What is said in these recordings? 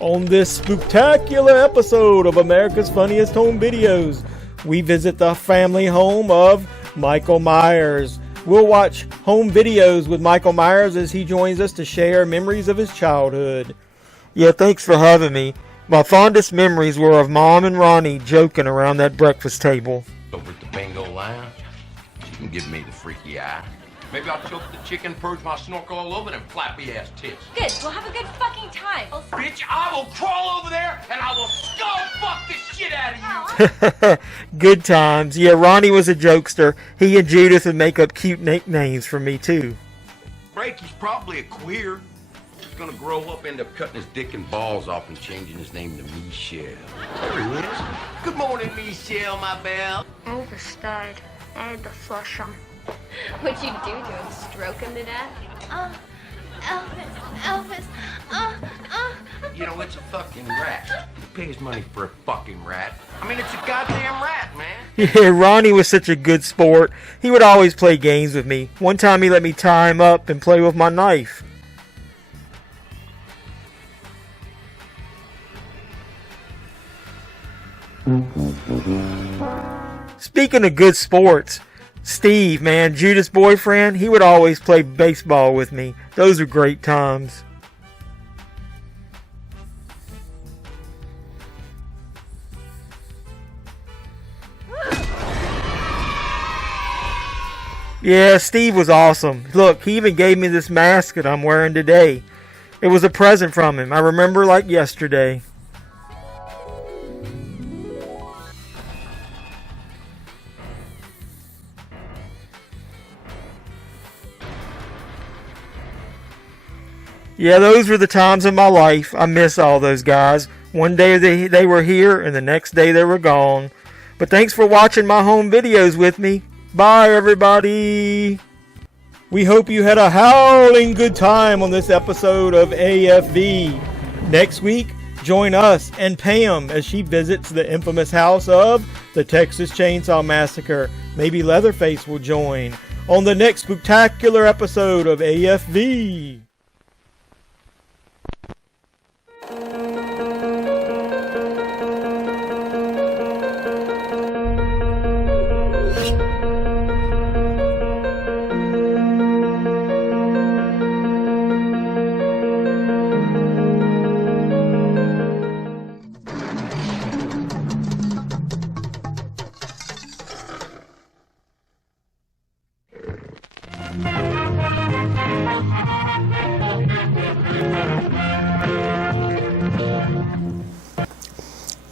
On this spooktacular episode of America's Funniest Home Videos, we visit the family home of Michael Myers. We'll watch home videos with Michael Myers as he joins us to share memories of his childhood. Yeah, thanks for having me. My fondest memories were of Mom and Ronnie joking around that breakfast table. Over at the bingo lounge, you can give me the freaky eye. Maybe I'll choke the chicken, purge my snorkel all over them flappy ass tits. Good, we'll have a good fucking time. Bitch, I will crawl over there and I will skull fuck the shit out of you. Good times. Yeah, Ronnie was a jokester. He and Judith would make up cute nicknames for me too. Frankie's probably a queer. He's gonna grow up, end up cutting his dick and balls off and changing his name to Michelle. There he is. Good morning, Michelle, my belle. Elvis died. I had to flush him. What'd you do to him? Stroke him to death? Elvis. You know, it's a fucking rat. Who pays money for a fucking rat? I mean, it's a goddamn rat, man. Yeah, Ronnie was such a good sport. He would always play games with me. One time he let me tie him up and play with my knife. Speaking of good sports, Steve, man, Judith's boyfriend, he would always play baseball with me. Those are great times. Yeah, Steve was awesome. Look, he even gave me this mask that I'm wearing today. It was a present from him. I remember like yesterday. Yeah, those were the times in my life. I miss all those guys. One day they were here, and the next day they were gone. But thanks for watching my home videos with me. Bye, everybody. We hope you had a howling good time on this episode of AFV. Next week, join us and Pam as she visits the infamous house of the Texas Chainsaw Massacre. Maybe Leatherface will join on the next spectacular episode of AFV.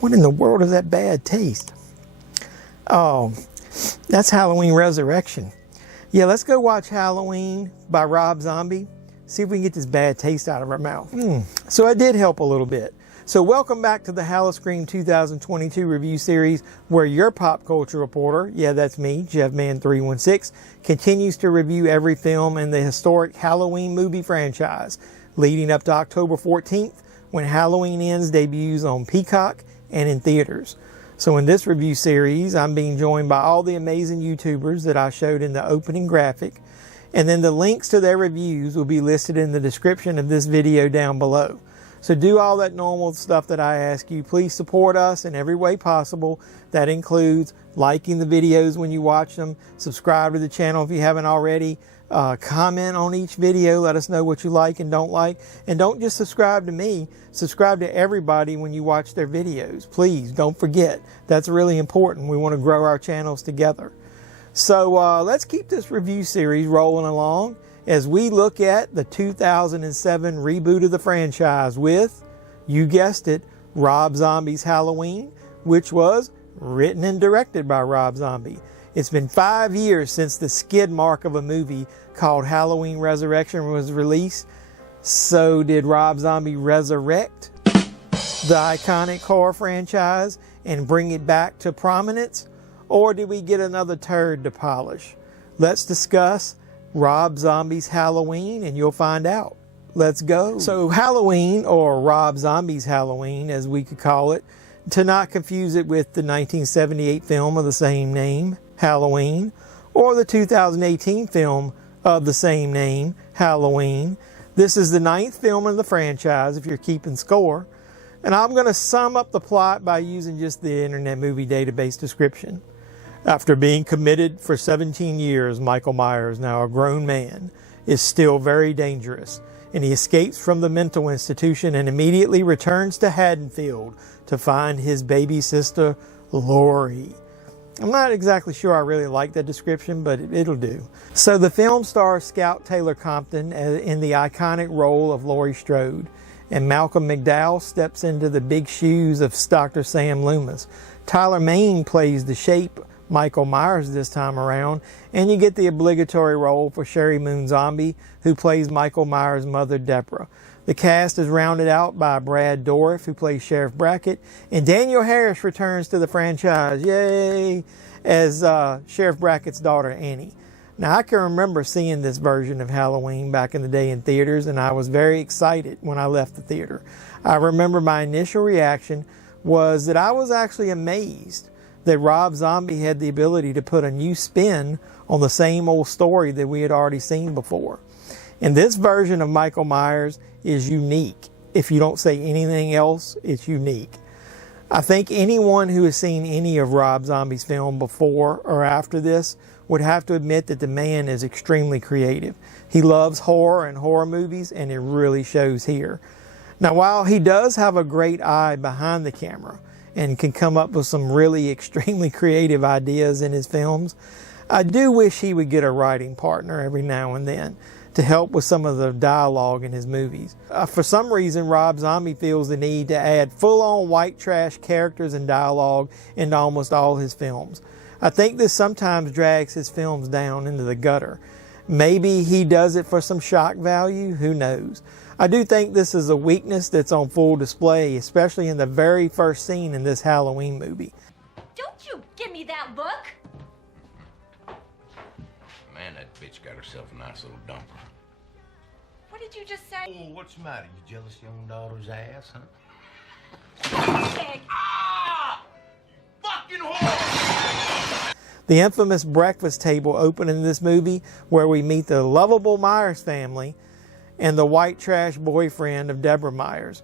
What in the world is that bad taste? Oh, that's Halloween Resurrection. Yeah, let's go watch Halloween by Rob Zombie. See if we can get this bad taste out of our mouth. So I did help a little bit. So welcome back to the HalloSCREAM 2022 review series, where your pop culture reporter, yeah, that's me, JeffMan316, continues to review every film in the historic Halloween movie franchise, leading up to October 14th, when Halloween Ends debuts on Peacock and in theaters. So in this review series, I'm being joined by all the amazing YouTubers that I showed in the opening graphic, and then the links to their reviews will be listed in the description of this video down below. So do all that normal stuff that I ask you. Please support us in every way possible. That includes liking the videos when you watch them, subscribe to the channel if you haven't already, comment on each video, let us know what you like and don't like, and don't just subscribe to me, subscribe to everybody when you watch their videos. Please don't forget, that's really important. We want to grow our channels together. So let's keep this review series rolling along as we look at the 2007 reboot of the franchise with, you guessed it, Rob Zombie's Halloween, which was written and directed by Rob Zombie. It's been 5 years since the skid mark of a movie called Halloween Resurrection was released. So did Rob Zombie resurrect the iconic horror franchise and bring it back to prominence? Or did we get another turd to polish? Let's discuss Rob Zombie's Halloween and you'll find out. Let's go. So Halloween, or Rob Zombie's Halloween as we could call it, to not confuse it with the 1978 film of the same name, Halloween, or the 2018 film of the same name, Halloween. This is the 9th film in the franchise, if you're keeping score. And I'm going to sum up the plot by using just the Internet Movie Database description. After being committed for 17 years, Michael Myers, now a grown man, is still very dangerous, and he escapes from the mental institution and immediately returns to Haddonfield to find his baby sister, Laurie. I'm not exactly sure I really like that description, but it'll do. So the film stars Scout Taylor-Compton in the iconic role of Laurie Strode, and Malcolm McDowell steps into the big shoes of Dr. Sam Loomis. Tyler Mane plays the Shape, Michael Myers this time around, and you get the obligatory role for Sheri Moon Zombie, who plays Michael Myers' mother, Deborah. The cast is rounded out by Brad Douriff, who plays Sheriff Brackett, and Danielle Harris returns to the franchise, yay, as Sheriff Brackett's daughter, Annie. Now, I can remember seeing this version of Halloween back in the day in theaters, and I was very excited when I left the theater. I remember my initial reaction was that I was actually amazed that Rob Zombie had the ability to put a new spin on the same old story that we had already seen before. And this version of Michael Myers is unique. If you don't say anything else, it's unique. I think anyone who has seen any of Rob Zombie's film before or after this would have to admit that the man is extremely creative. He loves horror and horror movies, and it really shows here. Now, while he does have a great eye behind the camera and can come up with some really extremely creative ideas in his films, I do wish he would get a writing partner every now and then to help with some of the dialogue in his movies. For some reason, Rob Zombie feels the need to add full-on white trash characters and dialogue into almost all his films. I think this sometimes drags his films down into the gutter. Maybe he does it for some shock value, who knows. I do think this is a weakness that's on full display, especially in the very first scene in this Halloween movie. Don't you give me that look! Man, that bitch got herself a nice little dumper. What did you just say? Oh, what's the matter? You jealous of your own daughter's ass, huh? Egg. Ah! You fucking whore! The infamous breakfast table open in this movie, where we meet the lovable Myers family and the white trash boyfriend of Deborah Myers.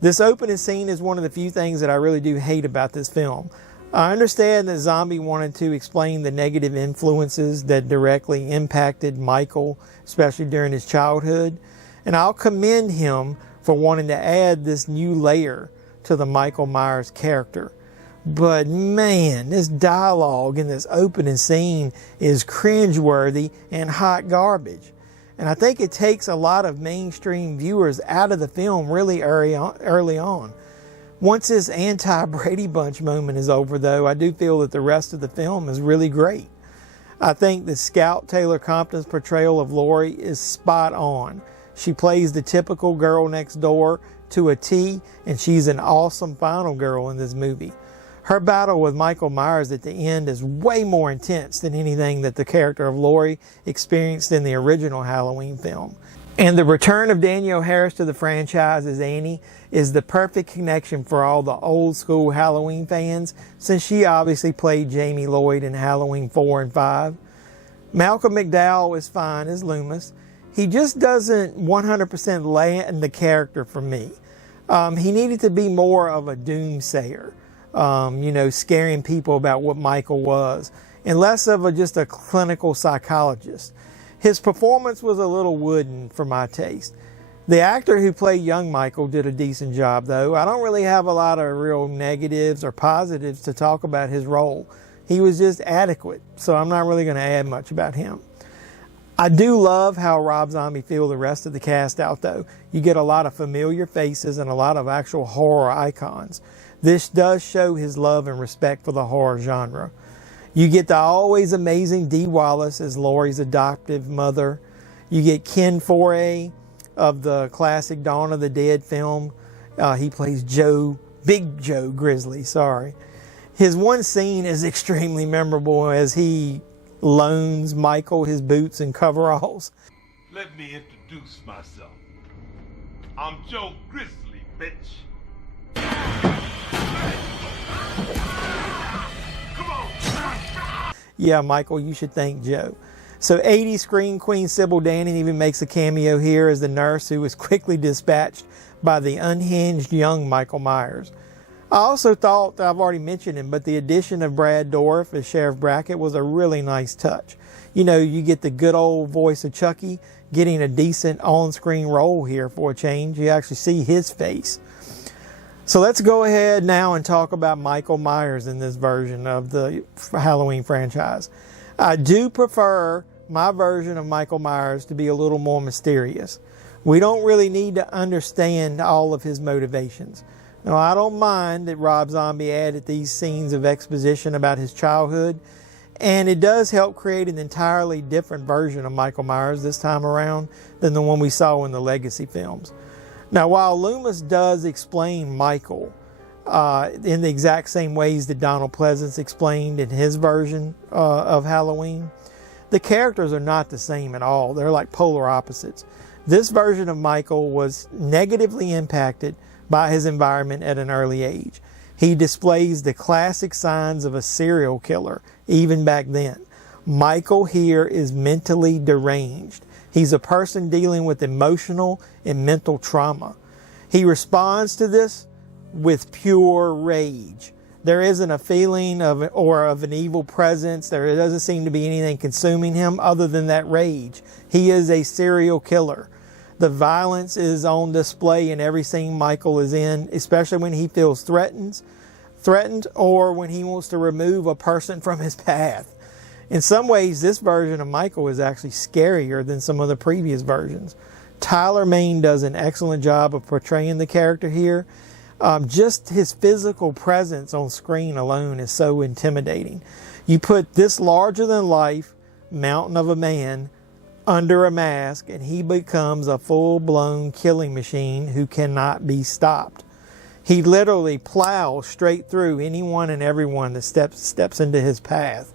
This opening scene is one of the few things that I really do hate about this film. I understand that Zombie wanted to explain the negative influences that directly impacted Michael, especially during his childhood, and I'll commend him for wanting to add this new layer to the Michael Myers character. But man, this dialogue in this opening scene is cringeworthy and hot garbage. And I think it takes a lot of mainstream viewers out of the film really early on. Once this anti-Brady Bunch moment is over, though, I do feel that the rest of the film is really great. I think that Scout Taylor-Compton's portrayal of Laurie is spot on. She plays the typical girl next door to a T, and she's an awesome final girl in this movie. Her battle with Michael Myers at the end is way more intense than anything that the character of Laurie experienced in the original Halloween film. And the return of Danielle Harris to the franchise as Annie is the perfect connection for all the old school Halloween fans, since she obviously played Jamie Lloyd in Halloween 4 and 5. Malcolm McDowell is fine as Loomis. He just doesn't 100% land the character for me. He needed to be more of a doomsayer. Scaring people about what Michael was, and less of just a clinical psychologist. His performance was a little wooden for my taste. The actor who played young Michael did a decent job, though. I don't really have a lot of real negatives or positives to talk about his role. He was just adequate, so I'm not really going to add much about him. I do love how Rob Zombie filled the rest of the cast out, though. You get a lot of familiar faces and a lot of actual horror icons. This does show his love and respect for the horror genre. You get the always amazing Dee Wallace as Laurie's adoptive mother. You get Ken Foree of the classic Dawn of the Dead film. He plays Big Joe Grizzly, sorry. His one scene is extremely memorable as he loans Michael his boots and coveralls. Let me introduce myself. I'm Joe Grizzly, bitch. Yeah, Michael, you should thank Joe. So 80s scream queen Sybil Danning even makes a cameo here as the nurse who was quickly dispatched by the unhinged young Michael Myers. I also thought, I've already mentioned him, but the addition of Brad Dourif as Sheriff Brackett was a really nice touch. You know, you get the good old voice of Chucky getting a decent on-screen role here for a change. You actually see his face. So let's go ahead now and talk about Michael Myers in this version of the Halloween franchise. I do prefer my version of Michael Myers to be a little more mysterious. We don't really need to understand all of his motivations. Now, I don't mind that Rob Zombie added these scenes of exposition about his childhood, and it does help create an entirely different version of Michael Myers this time around than the one we saw in the Legacy films. Now, while Loomis does explain Michael in the exact same ways that Donald Pleasance explained in his version of Halloween, the characters are not the same at all. They're like polar opposites. This version of Michael was negatively impacted by his environment at an early age. He displays the classic signs of a serial killer, even back then. Michael here is mentally deranged. He's a person dealing with emotional and mental trauma. He responds to this with pure rage. There isn't a feeling of an evil presence. There doesn't seem to be anything consuming him other than that rage. He is a serial killer. The violence is on display in every scene Michael is in, especially when he feels threatened or when he wants to remove a person from his path. In some ways, this version of Michael is actually scarier than some of the previous versions. Tyler Mane does an excellent job of portraying the character here. Just his physical presence on screen alone is so intimidating. You put this larger-than-life mountain of a man under a mask, and he becomes a full-blown killing machine who cannot be stopped. He literally plows straight through anyone and everyone that steps into his path.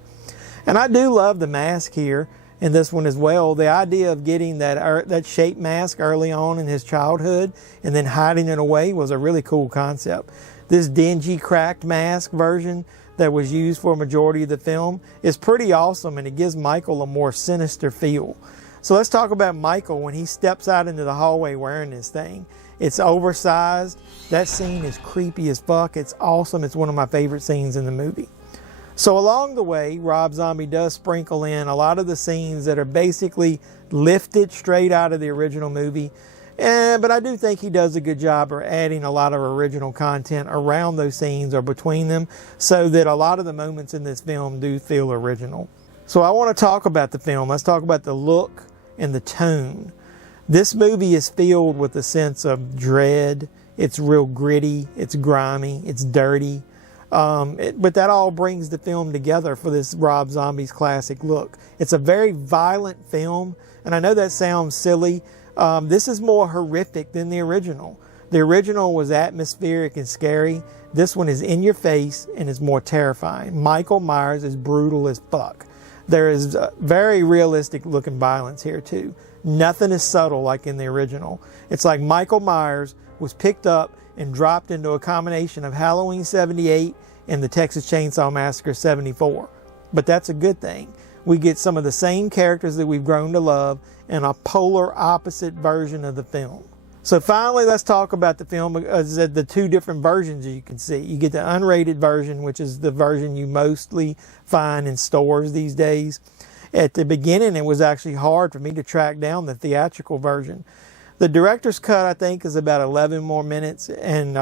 And I do love the mask here in this one as well. The idea of getting that shape mask early on in his childhood and then hiding it away was a really cool concept. This dingy, cracked mask version that was used for a majority of the film is pretty awesome, and it gives Michael a more sinister feel. So let's talk about Michael when he steps out into the hallway wearing this thing. It's oversized. That scene is creepy as fuck. It's awesome. It's one of my favorite scenes in the movie. So along the way, Rob Zombie does sprinkle in a lot of the scenes that are basically lifted straight out of the original movie. But I do think he does a good job of adding a lot of original content around those scenes or between them, so that a lot of the moments in this film do feel original. So I want to talk about the film. Let's talk about the look and the tone. This movie is filled with a sense of dread. It's real gritty. It's grimy. It's dirty. But that all brings the film together for this Rob Zombie's classic look. It's a very violent film, and I know that sounds silly. This is more horrific than the original. The original was atmospheric and scary. This one is in your face and is more terrifying. Michael Myers is brutal as fuck. There is very realistic looking violence here too. Nothing is subtle like in the original. It's like Michael Myers was picked up and dropped into a combination of Halloween 78 and the Texas Chainsaw Massacre 74. But that's a good thing. We get some of the same characters that we've grown to love in a polar opposite version of the film. So finally, let's talk about the film, the two different versions you can see. You get the unrated version, which is the version you mostly find in stores these days. At the beginning, it was actually hard for me to track down the theatrical version. The director's cut, I think, is about 11 more minutes, and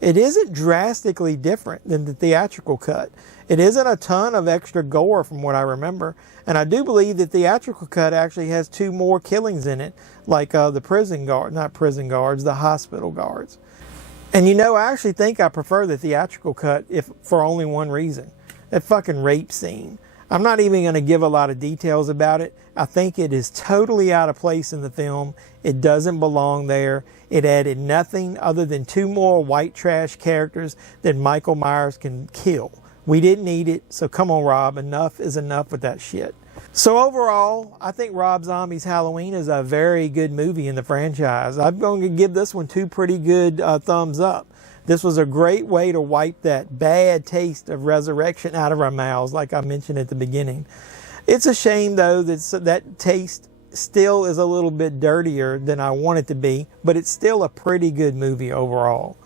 it isn't drastically different than the theatrical cut. It isn't a ton of extra gore from what I remember, and I do believe the theatrical cut actually has 2 more killings in it, like the the hospital guards. And you know, I actually think I prefer the theatrical cut for only one reason. That fucking rape scene. I'm not even going to give a lot of details about it. I think it is totally out of place in the film. It doesn't belong there. It added nothing other than 2 more white trash characters that Michael Myers can kill. We didn't need it, so come on, Rob. Enough is enough with that shit. So overall, I think Rob Zombie's Halloween is a very good movie in the franchise. I'm going to give this one 2 pretty good thumbs up. This was a great way to wipe that bad taste of resurrection out of our mouths, like I mentioned at the beginning. It's a shame, though, that taste still is a little bit dirtier than I want it to be, but it's still a pretty good movie overall.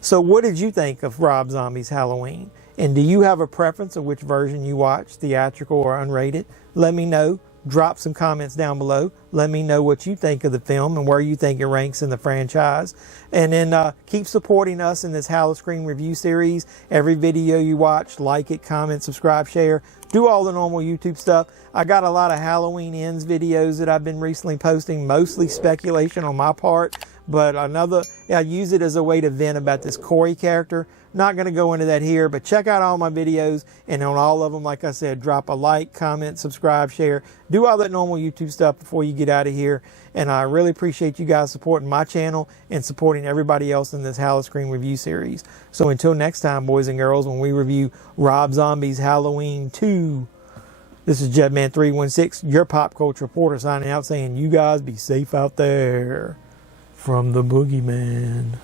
So what did you think of Rob Zombie's Halloween? And do you have a preference of which version you watch, theatrical or unrated? Let me know. Drop some comments down below. Let me know what you think of the film and where you think it ranks in the franchise. And then keep supporting us in this HalloSCREAM review series. Every video you watch, like it, comment, subscribe, share. Do all the normal YouTube stuff. I got a lot of Halloween Ends videos that I've been recently posting, mostly speculation on my part. But I use it as a way to vent about this Corey character. Not going to go into that here, but check out all my videos. And on all of them, like I said, drop a like, comment, subscribe, share. Do all that normal YouTube stuff before you get out of here. And I really appreciate you guys supporting my channel and supporting everybody else in this HalloSCREAM review series. So until next time, boys and girls, when we review Rob Zombie's Halloween 2, this is Jetman316, your pop culture reporter, signing out saying you guys be safe out there from the boogeyman.